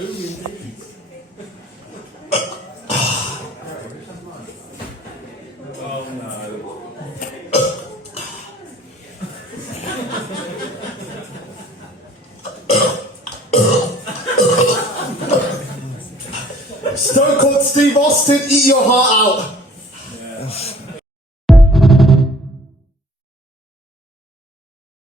Oh no. Stone Cold Steve Austin, eat your heart out.